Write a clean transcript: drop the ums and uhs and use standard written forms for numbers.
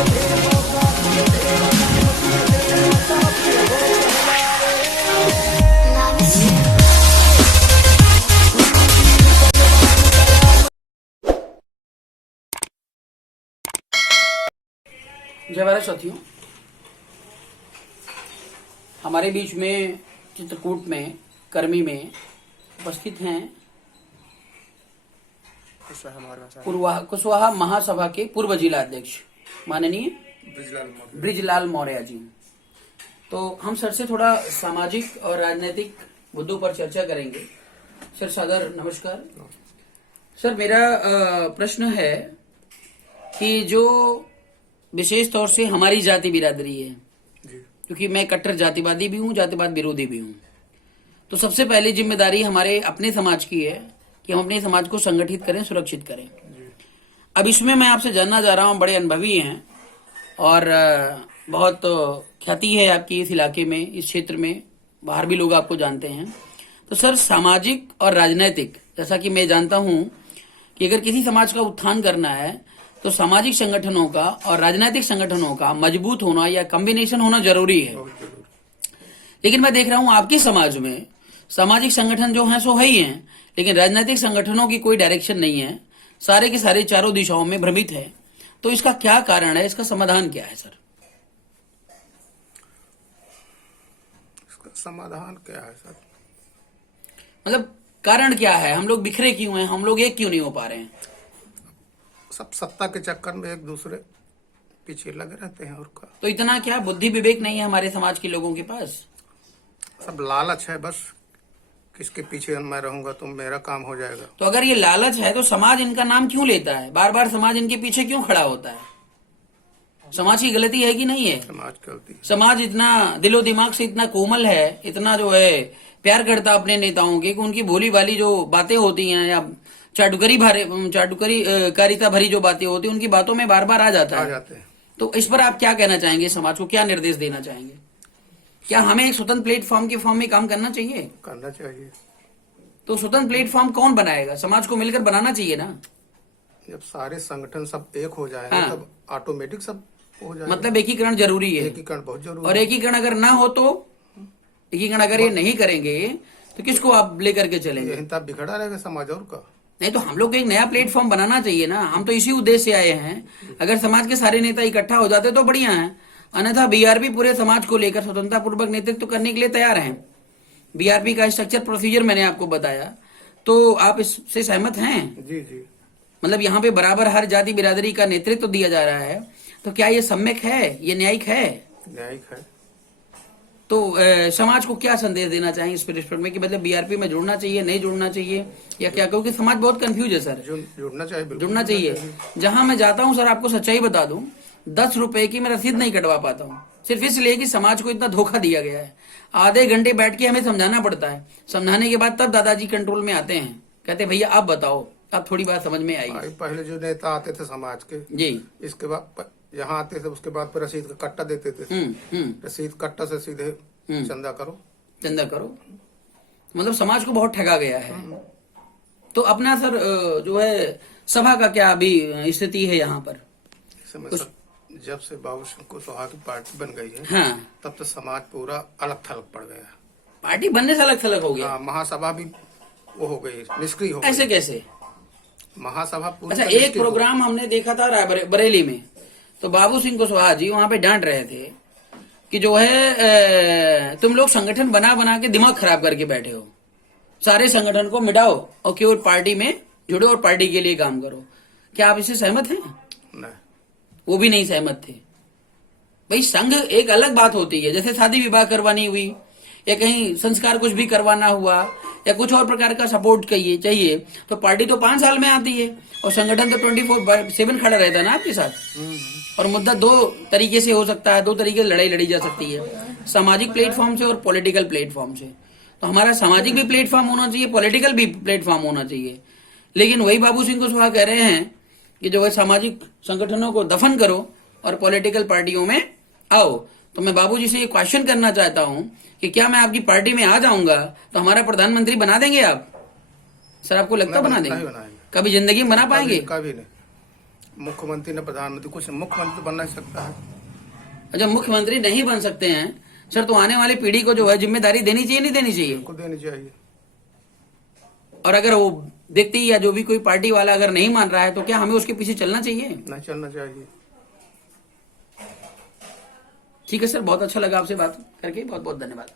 जय भारत साथियों, हमारे बीच में चित्रकूट में कर्मी में उपस्थित हैं कुशवाहा महासभा के पूर्व जिला अध्यक्ष माननीय ब्रिजलाल मौर्य जी। तो हम सर से थोड़ा सामाजिक और राजनीतिक मुद्दों पर चर्चा करेंगे। सर सादर नमस्कार। सर मेरा प्रश्न है कि जो विशेष तौर से हमारी जाति बिरादरी है, क्योंकि मैं कट्टर जातिवादी भी हूँ, जातिवाद विरोधी भी हूँ, तो सबसे पहली जिम्मेदारी हमारे अपने समाज की है कि हम अपने समाज को संगठित करें, सुरक्षित करें। अब इसमें मैं आपसे जानना चाह रहा हूँ, बड़े अनुभवी हैं और बहुत ख्याति है आपकी इस इलाके में, इस क्षेत्र में, बाहर भी लोग आपको जानते हैं। तो सर सामाजिक और राजनैतिक, जैसा कि मैं जानता हूँ कि अगर किसी समाज का उत्थान करना है तो सामाजिक संगठनों का और राजनीतिक संगठनों का मजबूत होना या कॉम्बिनेशन होना जरूरी है। लेकिन मैं देख रहा हूं आपके समाज में सामाजिक संगठन जो हैं सो है ही हैं, लेकिन राजनीतिक संगठनों की कोई डायरेक्शन नहीं है, सारे के सारे चारों दिशाओं में भ्रमित है। तो इसका क्या कारण है, इसका समाधान क्या है सर? इसका समाधान क्या है सर? मतलब कारण क्या है? हम लोग बिखरे क्यों हैं? हम लोग एक क्यों नहीं हो पा रहे हैं? सब सत्ता के चक्कर में एक दूसरे पीछे लगे रहते हैं। और का तो इतना क्या बुद्धि विवेक नहीं है हमारे समाज के लोगों के पास? सब लालच है, बस किसके पीछे मैं रहूंगा तो मेरा काम हो जाएगा। तो अगर ये लालच है तो समाज इनका नाम क्यों लेता है? बार बार समाज इनके पीछे क्यों खड़ा होता है? समाज की गलती है कि नहीं है? समाज गलती। समाज इतना दिलो दिमाग से इतना कोमल है, इतना जो है प्यार करता अपने नेताओं के, कि उनकी भोली भाली जो बातें होती हैं या चाटुकरी कारिता भरी जो बातें होती है, उनकी बातों में बार बार आ जाता है। तो इस पर आप क्या कहना चाहेंगे? समाज को क्या निर्देश देना चाहेंगे? क्या हमें एक स्वतंत्र प्लेटफॉर्म के फॉर्म में काम करना चाहिए? करना चाहिए। तो स्वतंत्र प्लेटफॉर्म कौन बनाएगा? समाज को मिलकर बनाना चाहिए ना। जब सारे संगठन सब एक हो जाएंगे, हाँ, तब ऑटोमेटिक सब हो जाएगा। मतलब एकीकरण जरूरी है। एकीकरण बहुत जरूरी। और एकीकरण अगर ना हो तो, एकीकरण अगर ये नहीं करेंगे तो किसको आप लेकर के चलेंगे? बिखरा रहेगा समाज। और का नहीं, तो हम लोग को एक नया प्लेटफॉर्म बनाना चाहिए ना। हम तो इसी उद्देश्य से आए हैं। अगर समाज के सारे नेता इकट्ठा हो जाते तो बढ़िया है, अन्यथा बीआरपी पूरे समाज को लेकर स्वतंत्रता पूर्वक नेतृत्व करने के लिए तैयार हैं। बीआरपी का स्ट्रक्चर प्रोसीजर मैंने आपको बताया, तो आप इससे सहमत हैं? जी जी। मतलब यहाँ पे बराबर हर जाति बिरादरी का नेतृत्व दिया जा रहा है, तो क्या ये सम्यक है, ये न्यायिक है? न्यायिक है। तो समाज को क्या संदेश देना चाहिए इस रिस्पेक्ट में कि मतलब बीआरपी में जुड़ना चाहिए, नहीं जुड़ना चाहिए, या क्या? क्योंकि समाज बहुत कंफ्यूज है सर। जुड़ना चाहिए, जुड़ना चाहिए। जहां मैं जाता हूं सर, आपको सच्चाई बता दूं, 10 रुपए की मैं रसीद नहीं कटवा पाता हूं, सिर्फ इसलिए कि समाज को इतना धोखा दिया गया है। आधे घंटे बैठ के हमें समझाना पड़ता है, समझाने के बाद तब दादाजी कंट्रोल में आते हैं, कहते भैया आप बताओ, अब थोड़ी बात समझ में आई। पहले जो नेता आते थे समाज के जी, इसके बाद यहाँ आते थे, उसके बाद फिर रसीद का कट्टा देते थे। रसीद कट्टा से सीधे चंदा करो, चंदा करो। मतलब समाज को बहुत ठगा गया है। तो अपना सर जो है सभा का क्या अभी स्थिति है यहाँ पर? जब से बाबू सिंह कुशवाहा की पार्टी बन गई है, हाँ, तब तो समाज पूरा अलग थलग पड़ गया। पार्टी बनने से अलग थलग हो गया। महासभा भी वो हो गई, निष्क्रिय हो गई। ऐसे कैसे? महासभा पूरी। अच्छा, एक प्रोग्राम हमने देखा था बरेली में, तो बाबू सिंह कुशवाहा जी वहां पे डांट रहे थे कि जो है तुम लोग संगठन बना बना के दिमाग खराब करके बैठे हो, सारे संगठन को मिटाओ और केवल पार्टी में जुड़ो और पार्टी के लिए काम करो। क्या आप इससे सहमत हैं? नहीं, वो भी नहीं सहमत थे। भाई संघ एक अलग बात होती है, जैसे शादी विवाह करवानी हुई या कहीं संस्कार कुछ भी करवाना हुआ या कुछ और प्रकार का सपोर्ट चाहिए तो पार्टी तो 5 साल में आती है और संगठन तो 24/7 खड़ा रहता है ना आपके साथ। और मुद्दा 2 तरीके से हो सकता है, 2 तरीके से लड़ाई लड़ी जा सकती है, सामाजिक प्लेटफॉर्म से और पॉलिटिकल प्लेटफॉर्म से। तो हमारा सामाजिक भी प्लेटफॉर्म होना चाहिए, पॉलिटिकल भी प्लेटफॉर्म होना चाहिए। लेकिन वही बाबू सिंह कुशवाहा कह रहे हैं कि जो है सामाजिक संगठनों को दफन करो और पॉलिटिकल पार्टियों में आओ। तो मैं बाबू जी से ये क्वेश्चन करना चाहता हूं कि क्या मैं आपकी पार्टी में आ जाऊंगा तो हमारा प्रधानमंत्री बना देंगे आप? सर आपको लगता बना देंगे? कभी जिंदगी में बना पाएंगे? कभी नहीं। मुख्यमंत्री ने प्रधानमंत्री, कुछ मुख्यमंत्री बनना ही सकता है। अच्छा, मुख्यमंत्री नहीं बन सकते हैं सर, तो आने वाली पीढ़ी को जो है जिम्मेदारी देनी चाहिए नहीं देनी चाहिए? उनको देनी चाहिए। और अगर वो व्यक्ति या जो भी कोई पार्टी वाला अगर नहीं मान रहा है तो क्या हमें उसके पीछे चलना चाहिए? नहीं चलना चाहिए। ठीक है सर, बहुत अच्छा लगा आपसे बात करके, बहुत बहुत धन्यवाद।